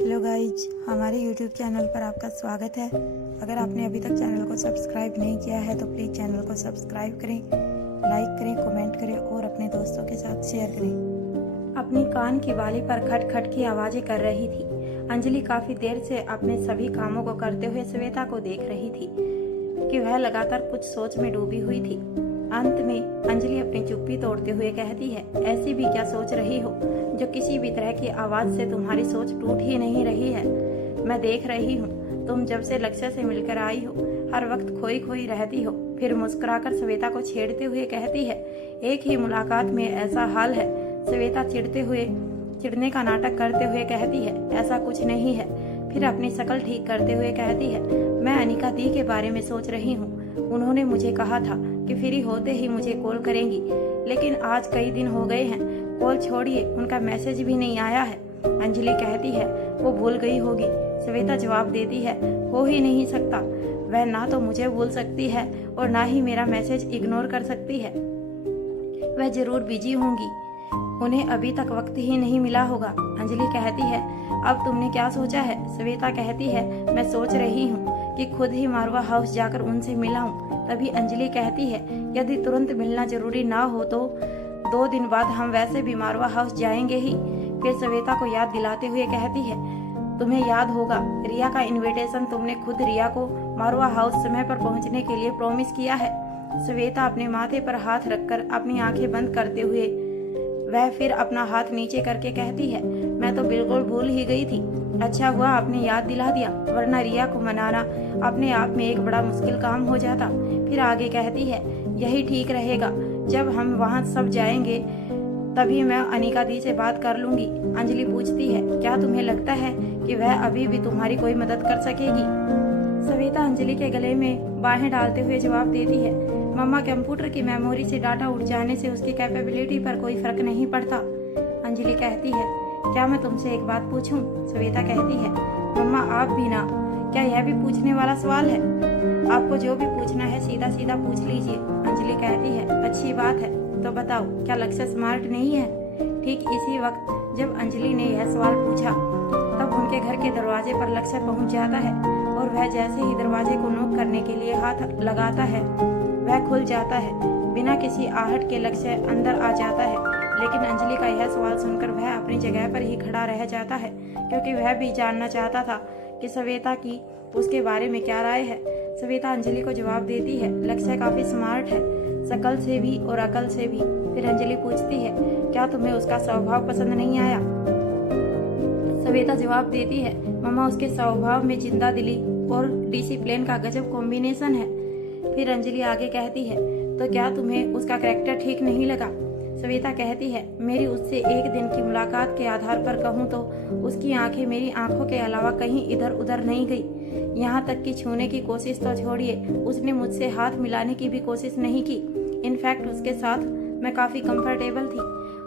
Hello guys, हमारे YouTube channel पर आपका स्वागत है। अगर आपने अभी तक चैनल को सब्सक्राइब नहीं किया है तो प्लीज़ चैनल को सब्सक्राइब करें, लाइक करें, कमेंट करें और अपने दोस्तों के साथ शेयर करें। अपनी कान की बाली पर खट खट की आवाज़ें कर रही थी। अंजलि काफ़ी देर से अपने सभी कामों को करते हुए श्वेता को देख रही थी कि वह लगातार कुछ सोच में डूबी हुई थी। अंत में अंजलि अपनी चुप्पी तोड़ते हुए कहती है, ऐसी भी क्या सोच रही हो जो किसी भी तरह की आवाज से तुम्हारी सोच टूट ही नहीं रही है। मैं देख रही हूँ, तुम जब से लक्ष्य से मिलकर आई हो हर वक्त खोई खोई रहती हो। फिर मुस्कुराकर श्वेता को छेड़ते हुए कहती है, एक ही मुलाकात में ऐसा हाल है। श्वेता चिढ़ने का नाटक करते हुए कहती है, ऐसा कुछ नहीं है। फिर अपनी शक्ल ठीक करते हुए कहती है, मैं अनिका दी के बारे में सोच रही हूँ। उन्होंने मुझे कहा था कि फ्री होते ही मुझे कॉल करेंगी, लेकिन आज कई दिन हो गए हैं, कॉल छोड़िए उनका मैसेज भी नहीं आया है। अंजलि कहती है, वो भूल गई होगी। श्वेता जवाब देती है, हो ही नहीं सकता। वह ना तो मुझे भूल सकती है और ना ही मेरा मैसेज इग्नोर कर सकती है। वह जरूर बिजी होंगी, उन्हें अभी तक वक्त ही नहीं मिला होगा। अंजलि कहती है, अब तुमने क्या सोचा है? श्वेता कहती है, मैं सोच रही हूँ कि खुद ही मारवा हाउस जाकर उनसे मिलाऊं। तभी अंजलि कहती है, यदि तुरंत मिलना जरूरी ना हो तो 2 दिन बाद हम वैसे भी मारवा हाउस जाएंगे ही। फिर श्वेता को याद दिलाते हुए कहती है, तुम्हें याद होगा रिया का इनविटेशन तुमने खुद रिया को मारवा हाउस समय पर पहुंचने के लिए प्रॉमिस किया है। श्वेता अपने माथे पर हाथ रखकर अपनी आंखें बंद करते हुए वह फिर अपना हाथ नीचे करके कहती है, मैं तो बिल्कुल भूल ही गई थी। अच्छा हुआ आपने याद दिला दिया, वरना रिया को मनाना अपने आप में एक बड़ा मुश्किल काम हो जाता। फिर आगे कहती है, यही ठीक रहेगा, जब हम वहाँ सब जाएंगे तभी मैं अनिका दी से बात कर लूंगी। अंजलि पूछती है, क्या तुम्हें लगता है कि वह अभी भी तुम्हारी कोई मदद कर सकेगी? श्वेता अंजलि के गले में बाहें डालते हुए जवाब देती है, मम्मा, कंप्यूटर की मेमोरी से डाटा उड़ जाने से उसकी कैपेबिलिटी पर कोई फर्क नहीं पड़ता। अंजलि कहती है, क्या मैं तुमसे एक बात पूछूं? श्वेता कहती है, मम्मा आप भी ना, क्या यह भी पूछने वाला सवाल है? आपको जो भी पूछना है सीधा सीधा पूछ लीजिए। अंजलि कहती है, अच्छी बात है, तो बताओ क्या लक्ष्य स्मार्ट नहीं है? ठीक इसी वक्त जब अंजलि ने यह सवाल पूछा तब उनके घर के दरवाजे पर लक्ष्य पहुंच जाता है और वह जैसे ही दरवाजे को नॉक करने के लिए हाथ लगाता है वह खुल जाता है। बिना किसी आहट के लक्ष्य अंदर आ जाता है, लेकिन अंजलि का यह सवाल सुनकर वह अपनी जगह पर ही खड़ा रह जाता है, क्योंकि वह भी जानना चाहता था कि श्वेता की उसके बारे में क्या राय है। श्वेता अंजलि को जवाब देती है, लक्ष्य काफी स्मार्ट है, शकल से भी और अकल से भी। फिर अंजलि पूछती है, क्या तुम्हें उसका स्वभाव पसंद नहीं आया? श्वेता जवाब देती है, मम्मा उसके स्वभाव में जिंदा दिली और डिसिप्लिन का गजब कॉम्बिनेशन है। फिर अंजलि आगे कहती है, तो क्या तुम्हें उसका कैरेक्टर ठीक नहीं लगा? श्वेता कहती है, मेरी उससे एक दिन की मुलाकात के आधार पर कहूँ तो उसकी आंखें मेरी आंखों के अलावा कहीं इधर उधर नहीं गई। यहाँ तक कि छूने की कोशिश तो छोड़िए, उसने मुझसे हाथ मिलाने की भी कोशिश नहीं की। इनफैक्ट उसके साथ मैं काफी कंफर्टेबल थी।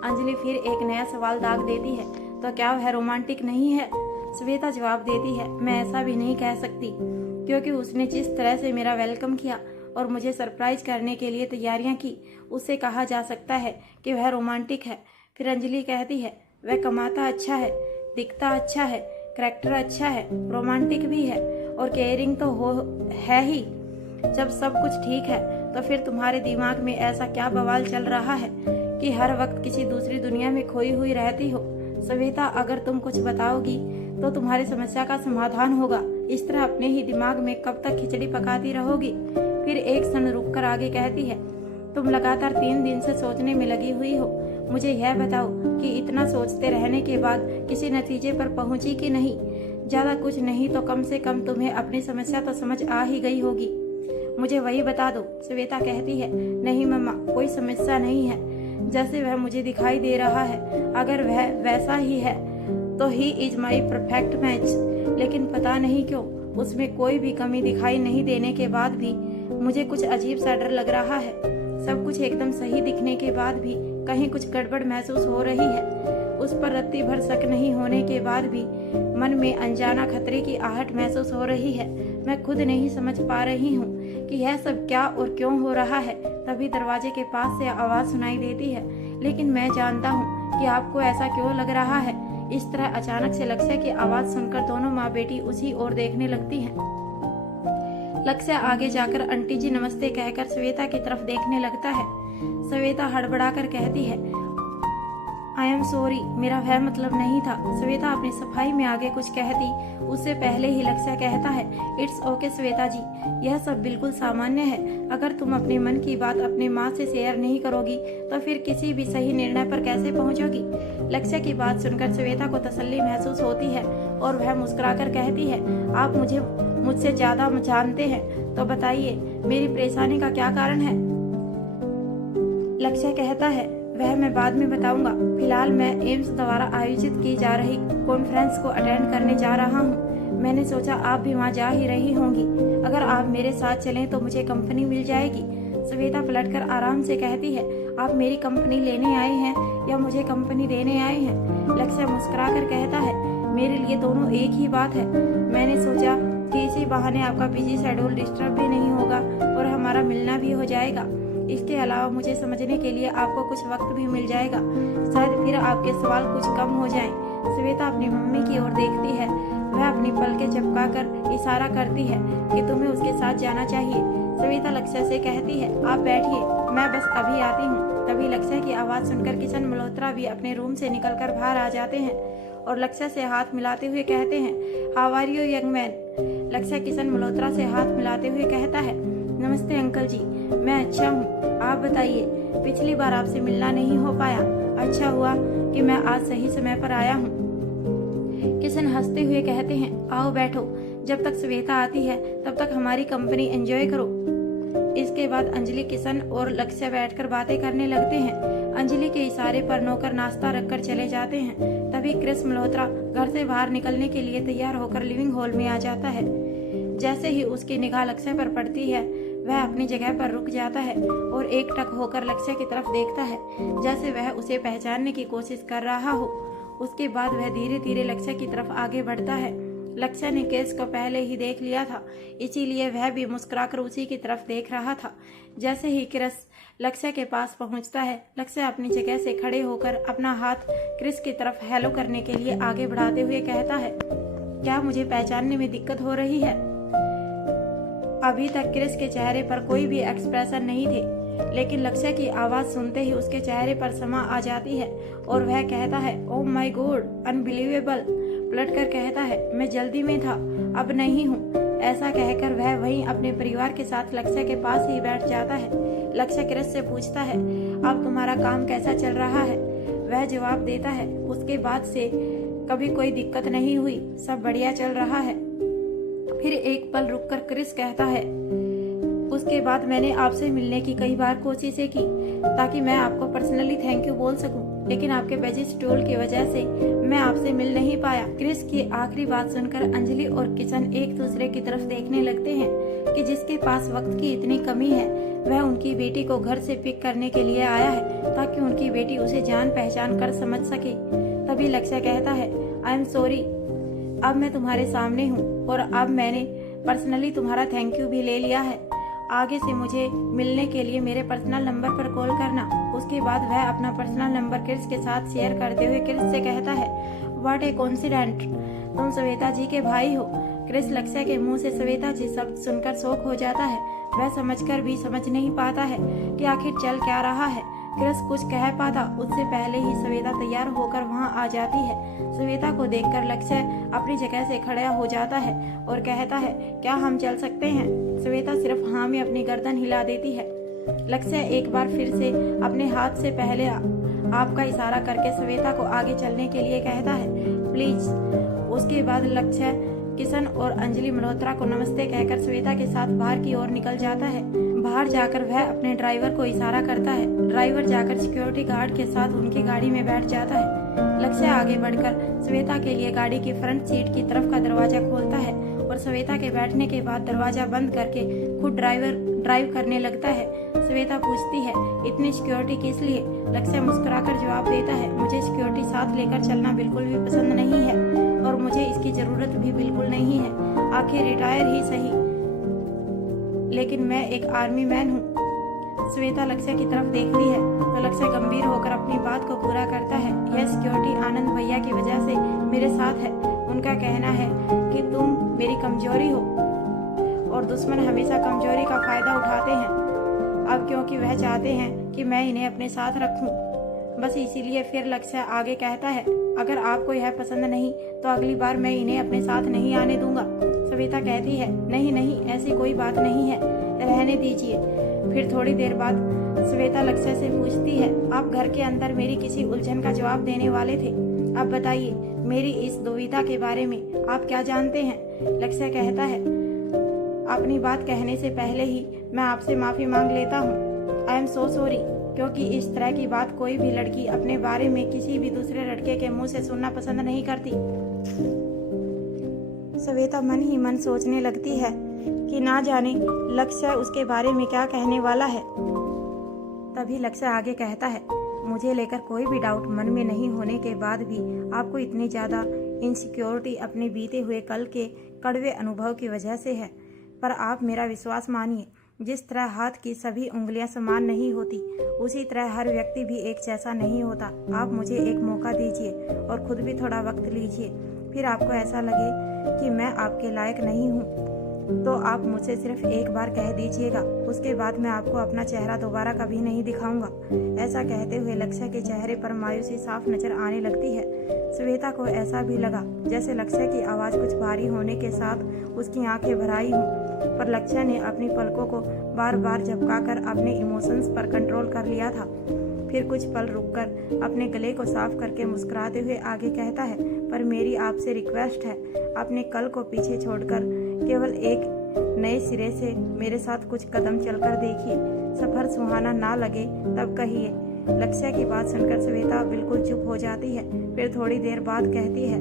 अंजलि फिर एक नया सवाल दाग देती है, तो क्या वह रोमांटिक नहीं है? श्वेता जवाब देती है, मैं ऐसा भी नहीं कह सकती, क्योंकि उसने जिस तरह से मेरा वेलकम किया और मुझे सरप्राइज करने के लिए तैयारियां की, उससे कहा जा सकता है कि वह रोमांटिक है। फिर अंजलि कहती है, वह कमाता अच्छा है, दिखता अच्छा है, करैक्टर अच्छा है, रोमांटिक भी है और केयरिंग तो है ही। जब सब कुछ ठीक है तो फिर तुम्हारे दिमाग में ऐसा क्या बवाल चल रहा है कि हर वक्त किसी दूसरी दुनिया में खोई हुई रहती हो? श्वेता, अगर तुम कुछ बताओगी तो तुम्हारी समस्या का समाधान होगा। इस तरह अपने ही दिमाग में कब तक खिचड़ी पकाती रहोगी? फिर एक क्षण रुककर आगे कहती है, तुम लगातार 3 दिन से सोचने में लगी हुई हो। मुझे यह बताओ कि इतना सोचते रहने के बाद किसी नतीजे पर पहुंची कि नहीं? ज्यादा कुछ नहीं तो कम से कम तुम्हें अपनी समस्या तो समझ आ ही गई होगी। मुझे वही बता दो। श्वेता कहती है, नहीं मम्मा, कोई समस्या नहीं है, जैसे वह मुझे दिखाई दे रहा है। अगर वह वैसा ही है तो he is my perfect match. लेकिन पता नहीं क्यों उसमें कोई भी कमी दिखाई नहीं देने के बाद भी मुझे कुछ अजीब सा डर लग रहा है। सब कुछ एकदम सही दिखने के बाद भी कहीं कुछ गड़बड़ महसूस हो रही है। उस पर रत्ती भर शक नहीं होने के बाद भी मन में अनजाना खतरे की आहट महसूस हो रही है। मैं खुद नहीं समझ पा रही हूँ कि यह सब क्या और क्यों हो रहा है। तभी दरवाजे के पास से आवाज सुनाई देती है, लेकिन मैं जानता हूँ कि आपको ऐसा क्यों लग रहा है। इस तरह अचानक से लक्ष्य की आवाज सुनकर दोनों माँ बेटी उसी ओर देखने लगती हैं। लक्ष्य आगे जाकर आंटी जी नमस्ते कहकर श्वेता की तरफ देखने लगता है। श्वेता हड़बड़ाकर कहती है, आई एम सॉरी, मेरा वह मतलब नहीं था। श्वेता अपनी सफाई में आगे कुछ कहती उससे पहले ही लक्ष्य कहता है, इट्स ओके श्वेता जी, यह सब बिल्कुल सामान्य है। अगर तुम अपने मन की बात अपने माँ से शेयर नहीं करोगी तो फिर किसी भी सही निर्णय पर कैसे पहुँचोगी। लक्ष्य की बात सुनकर श्वेता को तसल्ली महसूस होती है और वह मुस्कुराकर कहती है, आप मुझसे ज्यादा जानते हैं, तो बताइए मेरी परेशानी का क्या कारण है। लक्ष्य कहता है, वह मैं बाद में बताऊंगा। फिलहाल मैं एम्स द्वारा आयोजित की जा रही कॉन्फ्रेंस को अटेंड करने जा रहा हूं। मैंने सोचा आप भी वहां जा ही रही होंगी। अगर आप मेरे साथ चलें तो मुझे कंपनी मिल जाएगी। श्वेता पलटकर आराम से कहती है, आप मेरी कंपनी लेने आए हैं या मुझे कंपनी देने आए हैं। लक्ष्य मुस्कुराकर कहता है, मेरे लिए दोनों एक ही बात है। मैंने सोचा कि इसी बहाने आपका बिजी शेड्यूल डिस्टर्ब भी नहीं होगा और हमारा मिलना भी हो जाएगा। इसके अलावा मुझे समझने के लिए आपको कुछ वक्त भी मिल जाएगा, शायद फिर आपके सवाल कुछ कम हो जाएं। श्वेता अपनी मम्मी की ओर देखती है। वह अपनी पलकें झपकाकर इशारा करती है कि तुम्हें उसके साथ जाना चाहिए। श्वेता लक्ष्य से कहती है, आप बैठिए, मैं बस अभी आती हूँ। तभी लक्ष्य की आवाज़ सुनकर किशन मल्होत्रा भी अपने रूम से निकलकर बाहर आ जाते हैं और लक्ष्य से हाथ मिलाते हुए कहते हैं, how are you young man. Lakshya Kishan Malhotra से हाथ मिलाते हुए कहता है, नमस्ते अंकल जी, मैं अच्छा हूँ, आप बताइए। पिछली बार आपसे मिलना नहीं हो पाया, अच्छा हुआ कि मैं आज सही समय पर आया हूँ। किशन हंसते हुए कहते हैं, आओ बैठो, जब तक श्वेता आती है तब तक हमारी कंपनी एंजॉय करो। इसके बाद अंजलि, किशन और लक्ष्य बैठकर बातें करने लगते हैं। अंजलि के इशारे पर नौकर नाश्ता रखकर चले जाते हैं। तभी क्रिस मल्होत्रा घर से बाहर निकलने के लिए तैयार होकर लिविंग हॉल में आ जाता है। जैसे ही उसकी निगाह लक्ष्य पर पड़ती है वह अपनी जगह पर रुक जाता है और एकटक होकर लक्ष्य की तरफ देखता है, जैसे वह उसे पहचानने की कोशिश कर रहा हो। उसके बाद वह धीरे धीरे लक्ष्य की तरफ आगे बढ़ता है। लक्ष्य ने क्रिस को पहले ही देख लिया था, इसीलिए वह भी मुस्कुराकर उसी की तरफ देख रहा था। जैसे ही क्रिस लक्ष्य के पास पहुंचता है, लक्ष्य अपनी जगह से खड़े होकर अपना हाथ क्रिस की तरफ हेलो करने के लिए आगे बढ़ाते हुए कहता है, क्या मुझे पहचानने में दिक्कत हो रही है। अभी तक क्रिस के चेहरे पर कोई भी एक्सप्रेशन नहीं थे, लेकिन लक्ष्य की आवाज सुनते ही उसके चेहरे पर समा आ जाती है और वह कहता है, ओह माय गॉड, अनबिलीवेबल। पलटकर कहता है, मैं जल्दी में था, अब नहीं हूँ। ऐसा कहकर वह वहीं अपने परिवार के साथ लक्ष्य के पास ही बैठ जाता है। लक्ष्य क्रिस से पूछता है, अब तुम्हारा काम कैसा चल रहा है। वह जवाब देता है, उसके बाद से कभी कोई दिक्कत नहीं हुई, सब बढ़िया चल रहा है। फिर एक पल रुककर क्रिस कहता है, उसके बाद मैंने आपसे मिलने की कई बार कोशिशें की ताकि मैं आपको पर्सनली थैंक यू बोल सकूं, लेकिन आपके बिजी शेड्यूल की वजह से मैं आपसे मिल नहीं पाया। क्रिस की आखिरी बात सुनकर अंजलि और किशन एक दूसरे की तरफ देखने लगते हैं कि जिसके पास वक्त की इतनी कमी है वह उनकी बेटी को घर से पिक करने के लिए आया है ताकि उनकी बेटी उसे जान पहचान कर समझ सके। तभी लक्ष्य कहता है, आई एम सॉरी, अब मैं तुम्हारे सामने हूँ और अब मैंने पर्सनली तुम्हारा थैंक यू भी ले लिया है। आगे से मुझे मिलने के लिए मेरे पर्सनल नंबर पर कॉल करना। उसके बाद वह अपना पर्सनल नंबर क्रिस के साथ शेयर करते हुए क्रिस से कहता है, व्हाट ए कोइंसिडेंट, तुम श्वेता जी के भाई हो। क्रिस लक्ष्य के मुंह से श्वेता जी शब्द सुनकर शॉक हो जाता है। वह समझकर भी समझ नहीं पाता है कि आखिर चल क्या रहा है। क्रिस कुछ कह पाता उससे पहले ही श्वेता तैयार होकर वहां आ जाती है। श्वेता को देखकर लक्ष्य अपनी जगह से खड़ा हो जाता है और कहता है, क्या हम चल सकते हैं। श्वेता सिर्फ हाँ में अपनी गर्दन हिला देती है। लक्ष्य एक बार फिर से अपने हाथ से पहले आपका इशारा करके श्वेता को आगे चलने के लिए कहता है, प्लीज। उसके बाद लक्ष्य किशन और अंजलि मल्होत्रा को नमस्ते कहकर श्वेता के साथ बाहर की ओर निकल जाता है। बाहर जाकर वह अपने ड्राइवर को इशारा करता है। ड्राइवर जाकर सिक्योरिटी गार्ड के साथ उनकी गाड़ी में बैठ जाता है। लक्ष्य आगे बढ़कर श्वेता के लिए गाड़ी की फ्रंट सीट की तरफ का दरवाजा खोलता है और श्वेता के बैठने के बाद दरवाजा बंद करके खुद ड्राइव करने लगता है। श्वेता पूछती है, इतनी सिक्योरिटी किस लिए। लक्ष्य मुस्कुराकर जवाब देता है, मुझे सिक्योरिटी साथ लेकर चलना बिल्कुल भी पसंद नहीं है और मुझे इसकी जरूरत भी बिल्कुल नहीं है। आखिर रिटायर ही सही, लेकिन मैं एक आर्मी मैन हूँ। श्वेता लक्ष्य की तरफ देखती है तो लक्ष्य गंभीर होकर अपनी बात को पूरा करता है। यह सिक्योरिटी आनंद भैया की वजह से मेरे साथ है। उनका कहना है कि तुम मेरी कमजोरी हो और दुश्मन हमेशा कमजोरी का फायदा उठाते हैं। अब क्योंकि वह चाहते हैं कि मैं इन्हें अपने साथ रखूं, बस इसीलिए। फिर लक्ष्य आगे कहता है, अगर आपको यह पसंद नहीं तो अगली बार मैं इन्हें अपने साथ नहीं आने दूंगा। श्वेता कहती है, नहीं नहीं, ऐसी कोई बात नहीं है, रहने दीजिए। फिर थोड़ी देर बाद श्वेता लक्ष्य से पूछती है, आप घर के अंदर मेरी किसी उलझन का जवाब देने वाले थे, अब बताइए मेरी इस दुविधा के बारे में आप क्या जानते हैं। लक्ष्य कहता है, अपनी बात कहने से पहले ही मैं आपसे माफी मांग लेता हूँ। आई एम सो सॉरी, क्योंकि इस तरह की बात कोई भी लड़की अपने बारे में किसी भी दूसरे लड़के के मुंह से सुनना पसंद नहीं करती। श्वेता मन ही मन सोचने लगती है कि ना जाने लक्ष्य उसके बारे में क्या कहने वाला है। तभी लक्ष्य आगे कहता है, मुझे लेकर कोई भी डाउट मन में नहीं होने के बाद भी आपको इतनी ज़्यादा इनसिक्योरिटी अपने बीते हुए कल के कड़वे अनुभव की वजह से है। पर आप मेरा विश्वास मानिए, जिस तरह हाथ की सभी उंगलियां समान नहीं होती, उसी तरह हर व्यक्ति भी एक जैसा नहीं होता। आप मुझे एक मौका दीजिए और खुद भी थोड़ा वक्त लीजिए। फिर आपको ऐसा लगे कि मैं आपके लायक नहीं हूँ तो आप मुझसे सिर्फ एक बार कह दीजिएगा, उसके बाद मैं आपको अपना चेहरा दोबारा कभी नहीं दिखाऊंगा। ऐसा कहते हुए लक्ष्य के चेहरे पर मायूसी साफ नजर आने लगती है। श्वेता को ऐसा भी लगा जैसे लक्ष्य की आवाज़ कुछ भारी होने के साथ उसकी आंखें भर आई हों, पर लक्ष्य ने अपनी पलकों को बार बार झपकाकर अपने इमोशंस पर कंट्रोल कर लिया था। फिर कुछ पल रुककर अपने गले को साफ करके मुस्कुराते हुए आगे कहता है, पर मेरी आपसे रिक्वेस्ट है, अपने कल को पीछे छोड़कर केवल एक नए सिरे से मेरे साथ कुछ कदम चलकर देखिए। सफर सुहाना ना लगे तब कहिए। लक्ष्य की बात सुनकर श्वेता बिल्कुल चुप हो जाती है। फिर थोड़ी देर बाद कहती है,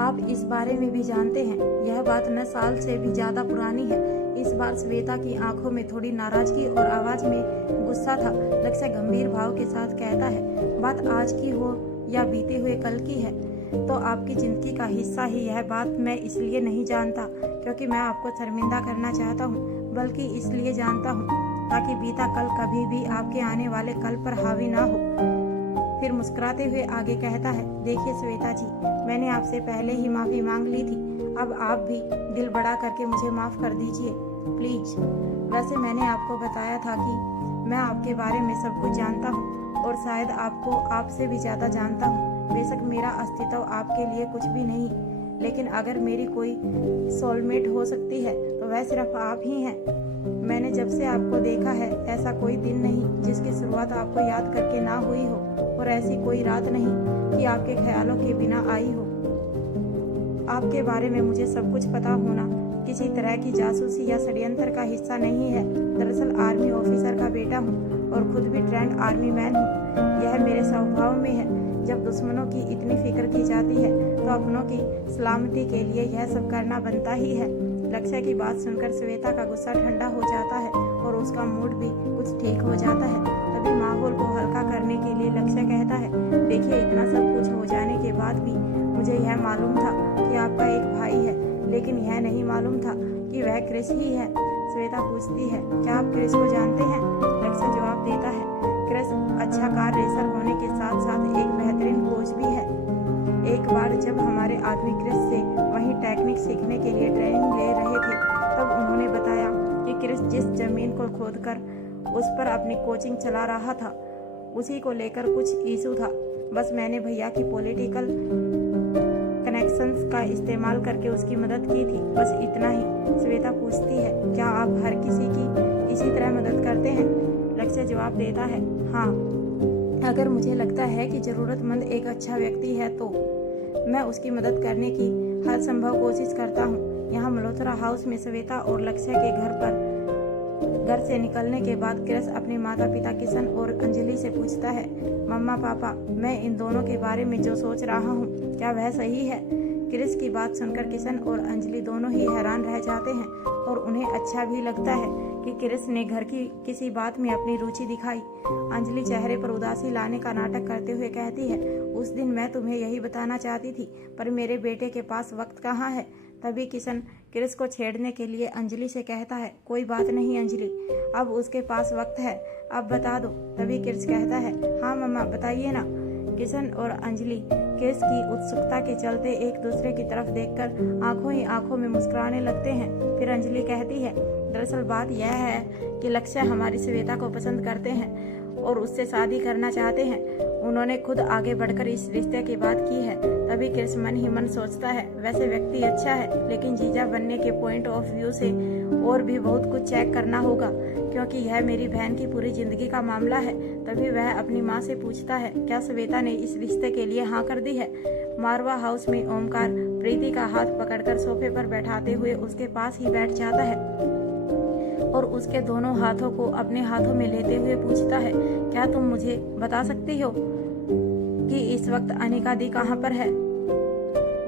आप इस बारे में भी जानते हैं, यह बात 9 साल से भी ज्यादा पुरानी है। इस बार श्वेता की आंखों में थोड़ी नाराजगी और आवाज में गुस्सा था। लक्ष्य गंभीर भाव के साथ कहता है, बात आज की हो या बीते हुए कल की है तो आपकी जिंदगी का हिस्सा ही यह बात मैं इसलिए नहीं जानता क्योंकि मैं आपको शर्मिंदा करना चाहता हूँ, बल्कि इसलिए जानता हूँ ताकि बीता कल कभी भी आपके आने वाले कल पर हावी ना हो। फिर मुस्कुराते हुए आगे कहता है, देखिए श्वेता जी, मैंने आपसे पहले ही माफी मांग ली थी, अब आप भी दिल बड़ा करके मुझे माफ कर दीजिए प्लीज। वैसे मैंने आपको बताया था कि मैं आपके बारे में सब कुछ जानता हूँ और शायद आपको आपसे भी ज्यादा जानता हूँ। बेशक मेरा अस्तित्व आपके लिए कुछ भी नहीं, लेकिन अगर मेरी कोई सोलमेट हो सकती है तो वह सिर्फ आप ही हैं। मैंने जब से आपको देखा है ऐसा कोई दिन नहीं जिसकी शुरुआत आपको याद करके ना हुई हो और ऐसी कोई रात नहीं कि आपके ख्यालों के बिना आई हो। आपके बारे में मुझे सब कुछ पता होना किसी तरह की जासूसी या षड्यंत्र का हिस्सा नहीं है। दरअसल आर्मी ऑफिसर का बेटा हूँ और खुद भी ट्रेंड आर्मी मैन हूँ। यह मेरे स्वभाव में है। जब दुश्मनों की इतनी फिक्र की जाती है तो अपनों की सलामती के लिए यह सब करना बनता ही है। लक्ष्य की बात सुनकर श्वेता का गुस्सा ठंडा हो जाता है और उसका मूड भी कुछ ठीक हो जाता है। तभी माहौल को हल्का करने के लिए लक्ष्य कहता है, देखिए इतना सब कुछ हो जाने के बाद भी मुझे यह मालूम था कि आपका एक भाई है, लेकिन यह नहीं मालूम था कि वह क्रिस ही है। श्वेता पूछती है, क्या आप क्रिस को जानते हैं? लक्ष्य जवाब देता है, क्रिस अच्छा कार रेसर होने के साथ साथ एक बेहतरीन कोच भी है। एक बार जब हमारे आदमी क्रिस से वहीं टेक्निक सीखने के लिए ट्रेनिंग ले रहे थे तब उन्होंने बताया कि क्रिस जिस जमीन को खोदकर उस पर अपनी कोचिंग चला रहा था उसी को लेकर कुछ इशू था। बस मैंने भैया की पॉलिटिकल कनेक्शंस का इस्तेमाल करके उसकी मदद की थी, बस इतना ही। श्वेता पूछती है, क्या आप हर किसी की इसी तरह मदद करते हैं? लक्ष्य जवाब देता है, हाँ, अगर मुझे लगता है कि जरूरतमंद एक अच्छा व्यक्ति है तो मैं उसकी मदद करने की हर संभव कोशिश करता हूँ। यहाँ मल्होत्रा हाउस में श्वेता और लक्ष्य के घर से निकलने के बाद क्रिस अपने माता पिता किशन और अंजलि से पूछता है, मम्मा पापा, मैं इन दोनों के बारे में जो सोच रहा हूँ क्या वह सही है? क्रिस की बात सुनकर किशन और अंजलि दोनों ही हैरान रह जाते हैं और उन्हें अच्छा भी लगता है कि क्रिस ने घर की किसी बात में अपनी रुचि दिखाई। अंजलि चेहरे पर उदासी लाने का नाटक करते हुए कहती है, उस दिन मैं तुम्हें यही बताना चाहती थी पर मेरे बेटे के पास वक्त कहाँ है। तभी किशन क्रिस को छेड़ने के लिए अंजलि से कहता है, कोई बात नहीं अंजलि, अब उसके पास वक्त है, अब बता दो। तभी क्रिस कहता है, हाँ मम्मा बताइए ना। किशन और अंजलि क्रिस की उत्सुकता के चलते एक दूसरे की तरफ देखकर आंखों ही आंखों में मुस्कुराने लगते हैं। फिर अंजलि कहती है, दरअसल बात यह है कि लक्ष्य हमारी श्वेता को पसंद करते हैं और उससे शादी करना चाहते हैं। उन्होंने खुद आगे बढ़कर इस रिश्ते की बात की है। तभी क्रिस मन ही मन सोचता है, वैसे व्यक्ति अच्छा है, लेकिन जीजा बनने के पॉइंट ऑफ व्यू से और भी बहुत कुछ चेक करना होगा, क्योंकि यह मेरी बहन की पूरी जिंदगी का मामला है। तभी वह अपनी माँ से पूछता है, क्या श्वेता ने इस रिश्ते के लिए हाँ कर दी है। मारवा हाउस में ओमकार प्रीति का हाथ पकड़कर सोफे पर बैठाते हुए उसके पास ही बैठ जाता है और उसके दोनों हाथों को अपने हाथों में लेते हुए पूछता है, क्या तुम मुझे बता सकती हो कि इस वक्त अनिका दी कहाँ पर है?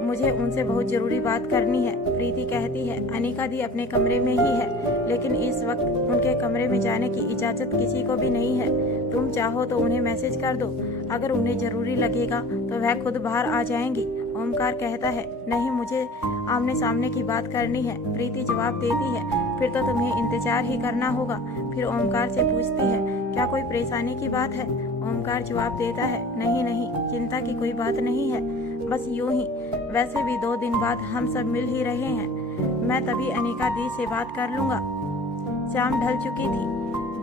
मुझे उनसे बहुत जरूरी बात करनी है। प्रीति कहती है, अनिका दी अपने कमरे में ही है, लेकिन इस वक्त उनके कमरे में जाने की इजाजत किसी को भी नहीं है। तुम चाहो तो उन्हें मैसेज कर दो, अगर उन्हें जरूरी लगेगा तो वह खुद बाहर आ जाएंगी। ओमकार कहता है, नहीं मुझे आमने सामने की बात करनी है। प्रीति जवाब देती है, फिर तो तुम्हें इंतजार ही करना होगा। फिर ओमकार से पूछती है, क्या कोई परेशानी की बात है? ओमकार जवाब देता है, नहीं नहीं, चिंता की कोई बात नहीं है, बस यूं ही। वैसे भी 2 दिन बाद हम सब मिल ही रहे हैं, मैं तभी अनिका दी से बात कर लूंगा। शाम ढल चुकी थी।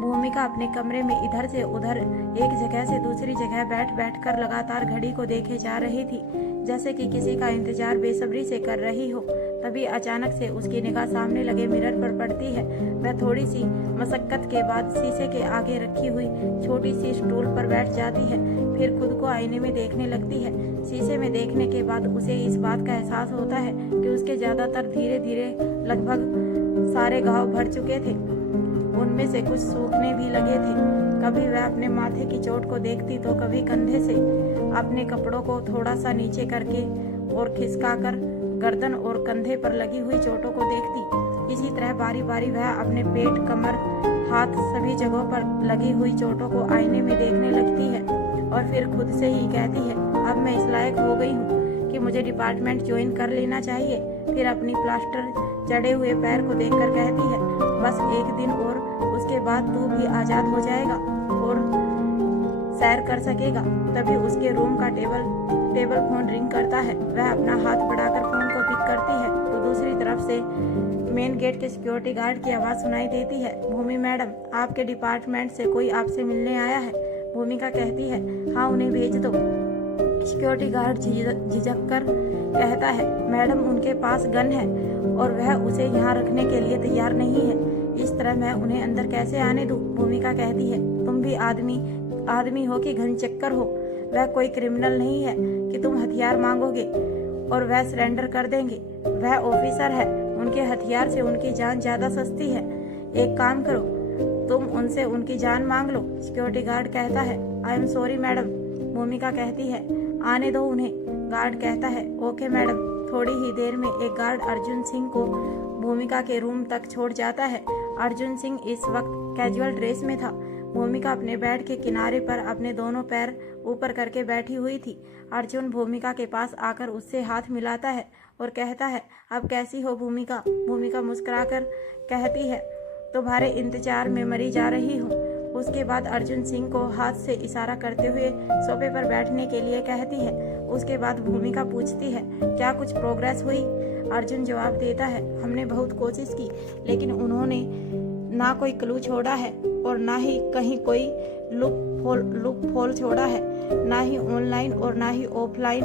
भूमिका अपने कमरे में इधर से उधर एक जगह से दूसरी जगह बैठ कर लगातार घड़ी को देखे जा रही थी, जैसे कि किसी का इंतजार बेसब्री से कर रही हो। तभी अचानक से उसकी निगाह सामने लगे मिरर पर पड़ती है। वह थोड़ी सी मशक्कत के बाद शीशे के आगे रखी हुई छोटी सी स्टूल पर बैठ जाती है, फिर खुद को आईने में देखने लगती है। शीशे में देखने के बाद उसे इस बात का एहसास होता है कि उसके ज्यादातर धीरे धीरे लगभग सारे घाव भर चुके थे, उनमें से कुछ सूखने भी लगे थे। कभी वह अपने माथे की चोट को देखती तो कभी कंधे से अपने कपड़ों को थोड़ा सा नीचे करके और खिसकाकर गर्दन और कंधे पर लगी हुई चोटों को देखती। इसी तरह बारी बारी वह अपने पेट, कमर, हाथ सभी जगहों पर लगी हुई चोटों को आईने में देखने लगती है और फिर खुद से ही कहती है, अब मैं इस लायक हो गई हूँ कि मुझे डिपार्टमेंट ज्वाइन कर लेना चाहिए। फिर अपनी प्लास्टर चढ़े हुए पैर को देखकर कहती है, बस एक दिन और, उसके बाद तू भी आजाद हो जाएगा और सैर कर सकेगा। तभी उसके रूम का टेबल फोन रिंग करता है। वह अपना हाथ बढ़ाकर फोन को पिक करती है तो दूसरी तरफ से मेन गेट के सिक्योरिटी गार्ड की आवाज सुनाई देती है, भूमि मैडम, आपके डिपार्टमेंट से कोई आपसे मिलने आया है। भूमिका कहती है, हाँ उन्हें भेज दो। सिक्योरिटी गार्ड झिझक कर कहता है, मैडम उनके पास गन है और वह उसे यहाँ रखने के लिए तैयार नहीं है, इस तरह मैं उन्हें अंदर कैसे आने दूं? भूमिका कहती है, तुम भी आदमी हो कि घन चक्कर हो, वह कोई क्रिमिनल नहीं है कि तुम हथियार मांगोगे और वह सरेंडर कर देंगे। वह ऑफिसर है, उनके हथियार से उनकी जान ज्यादा सस्ती है। एक काम करो, तुम उनसे उनकी जान मांग लो। सिक्योरिटी गार्ड कहता है, आई एम सॉरी मैडम। भूमिका कहती है, आने दो उन्हें। गार्ड कहता है, ओके मैडम। थोड़ी ही देर में एक गार्ड अर्जुन सिंह को भूमिका के रूम तक छोड़ जाता है। अर्जुन सिंह इस वक्त कैजुअल ड्रेस में था। भूमिका अपने बेड के किनारे पर अपने दोनों पैर ऊपर करके बैठी हुई थी। अर्जुन भूमिका के पास आकर उससे हाथ मिलाता है और कहता है, अब कैसी हो भूमिका? भूमिका मुस्कुराकर कहती है, तुम्हारे इंतजार में मरी जा रही हूँ। उसके बाद अर्जुन सिंह को हाथ से इशारा करते हुए सोफे पर बैठने के लिए कहती है। उसके बाद भूमिका पूछती है, क्या कुछ प्रोग्रेस हुई? अर्जुन जवाब देता है, हमने बहुत कोशिश की, लेकिन उन्होंने ना कोई क्लू छोड़ा है और ना ही कहीं कोई लूप होल छोड़ा है, ना ही ऑनलाइन और ना ही ऑफलाइन,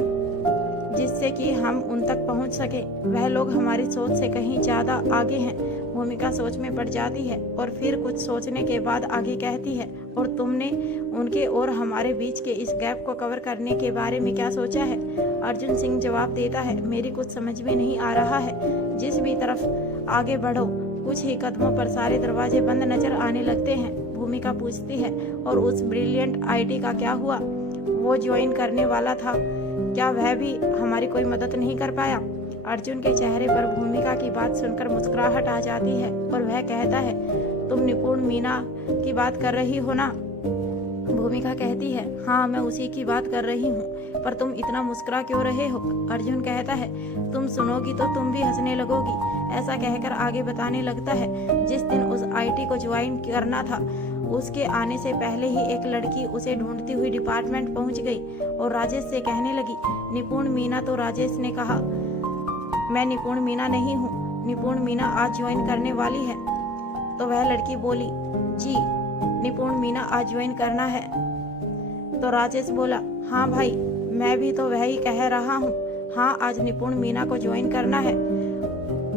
जिससे कि हम उन तक पहुंच सके। वह लोग हमारी सोच से कहीं ज्यादा आगे हैं। भूमिका सोच में पड़ जाती है और फिर कुछ सोचने के बाद आगे कहती है, और तुमने उनके और हमारे बीच के इस गैप को कवर करने के बारे में क्या सोचा है? अर्जुन सिंह जवाब देता है, मेरी कुछ समझ में नहीं आ रहा है। जिस भी तरफ आगे बढ़ो, कुछ ही कदमों पर सारे दरवाजे बंद नजर आने लगते हैं। भूमिका पूछती है, और उस ब्रिलियंट आईटी का क्या हुआ? वो ज्वाइन करने वाला था, क्या वह भी हमारी कोई मदद नहीं कर पाया? अर्जुन के चेहरे पर भूमिका की बात सुनकर मुस्कुराहट आ जाती है और वह कहता है, तुम निपुण मीना की बात कर रही हो ना? भूमिका कहती है, हाँ मैं उसी की बात कर रही हूँ, पर तुम इतना मुस्कुरा क्यों रहे हो? अर्जुन कहता है, तुम सुनोगी तो तुम भी हंसने लगोगी। ऐसा कहकर आगे बताने लगता है, जिस दिन उस आईटी को ज्वाइन करना था, उसके आने से पहले ही एक लड़की उसे ढूंढती हुई डिपार्टमेंट पहुंच गई और राजेश से कहने लगी, निपुण मीना। तो राजेश ने कहा, मैं निपुण मीना नहीं हूँ, निपुण मीना आज ज्वाइन करने वाली है। तो वह लड़की बोली, जी निपुण मीना आज ज्वाइन करना है। तो राजेश बोला, हाँ भाई मैं भी तो वह ही कह रहा हूँ, हाँ आज निपुण मीना को ज्वाइन करना है।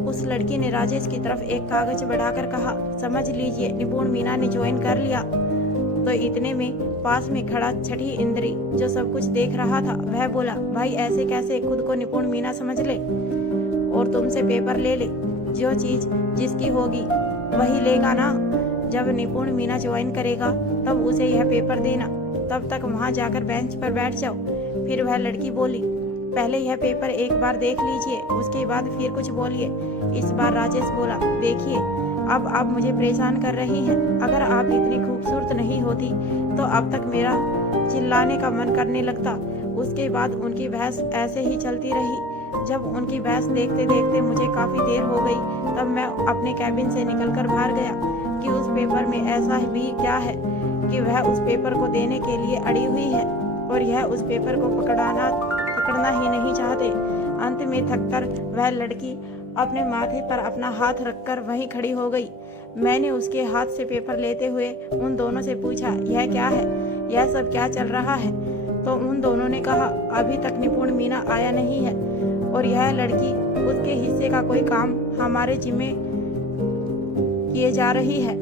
उस लड़की ने राजेश की तरफ एक कागज बढ़ाकर कहा, समझ लीजिए निपुण मीना ने ज्वाइन कर लिया। तो इतने में पास में खड़ा छठी इंद्री जो सब कुछ देख रहा था, वह बोला, भाई ऐसे कैसे, खुद को निपुण मीना समझ ले और तुमसे पेपर ले ले, जो चीज जिसकी होगी वही लेगा ना। जब निपुण मीना ज्वाइन करेगा तब उसे यह पेपर देना, तब तक वहां जाकर बेंच पर बैठ जाओ। फिर वह लड़की बोली, पहले यह पेपर एक बार देख लीजिए, उसके बाद फिर कुछ बोलिए। इस बार राजेश बोला, देखिए अब आप मुझे परेशान कर रही हैं, अगर आप इतनी खूबसूरत नहीं होती तो अब तक मेरा चिल्लाने का मन करने लगता। उसके बाद उनकी बहस ऐसे ही चलती रही। जब उनकी बहस देखते देखते मुझे काफी देर हो गई, तब मैं अपने कैबिन से निकलकर बाहर गया कि उस पेपर में ऐसा भी क्या है कि वह उस पेपर को देने के लिए अड़ी हुई है और यह उस पेपर को पकड़ना ही नहीं चाहते। अंत में थककर वह लड़की अपने माथे पर अपना हाथ रखकर वहीं खड़ी हो गई। मैंने उसके हाथ से पेपर लेते हुए उन दोनों से पूछा, यह क्या है, यह सब क्या चल रहा है? तो उन दोनों ने कहा, अभी तक निपुण मीना आया नहीं है और यह लड़की उसके हिस्से का कोई काम हमारे जिम्मे किए जा रही है।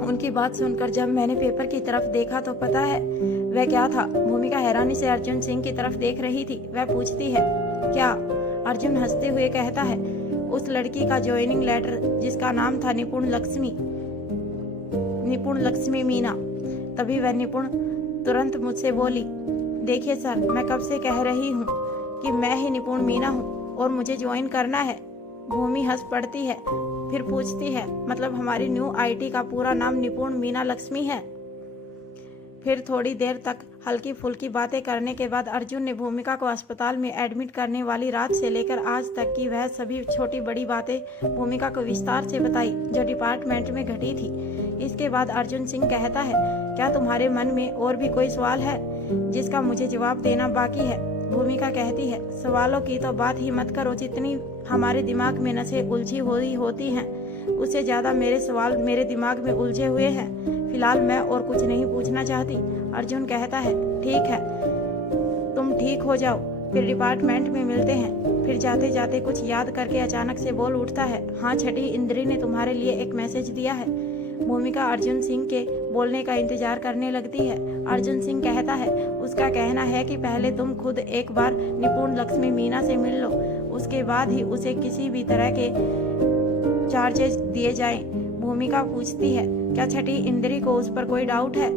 उनकी बात सुनकर जब मैंने पेपर की तरफ देखा तो पता है वह क्या था। भूमिका हैरानी से अर्जुन सिंह की तरफ देख रही थी। वह पूछती है, क्या? अर्जुन हंसते हुए कहता है, उस लड़की का ज्वाइनिंग लेटर जिसका नाम था निपुण लक्ष्मी मीना। तभी वह निपुण तुरंत मुझसे बोली, देखिए सर, मैं कब से कह रही हूँ कि मैं ही निपुण मीना हूँ और मुझे ज्वाइन करना है। भूमि हंस पड़ती है, फिर पूछती है, मतलब हमारी न्यू आईटी का पूरा नाम निपुण मीना लक्ष्मी है? फिर थोड़ी देर तक हल्की फुल्की बातें करने के बाद अर्जुन ने भूमिका को अस्पताल में एडमिट करने वाली रात से लेकर आज तक की वह सभी छोटी बड़ी बातें भूमिका को विस्तार से बताई जो डिपार्टमेंट में घटी थी। इसके बाद अर्जुन सिंह कहता है, क्या तुम्हारे मन में और भी कोई सवाल है जिसका मुझे जवाब देना बाकी है? भूमिका कहती है, सवालों की तो बात ही मत करो, जितनी हमारे दिमाग में नसें उलझी हुई होती हैं उससे ज्यादा मेरे सवाल मेरे दिमाग में उलझे हुए हैं। फिलहाल मैं और कुछ नहीं पूछना चाहती। अर्जुन कहता है, ठीक है, तुम ठीक हो जाओ, फिर डिपार्टमेंट में मिलते हैं। फिर जाते जाते कुछ याद करके अचानक से बोल उठता है, हाँ छठी इंद्री ने तुम्हारे लिए एक मैसेज दिया है। भूमिका अर्जुन सिंह के बोलने का इंतजार करने लगती है। अर्जुन सिंह कहता है, उसका कहना है कि पहले तुम खुद एक बार निपुण लक्ष्मी मीना से मिल लो, उसके बाद ही उसे किसी भी तरह के चार्जेस दिए जाएं। भूमिका पूछती है, क्या छठी इंद्री को उस पर कोई डाउट है?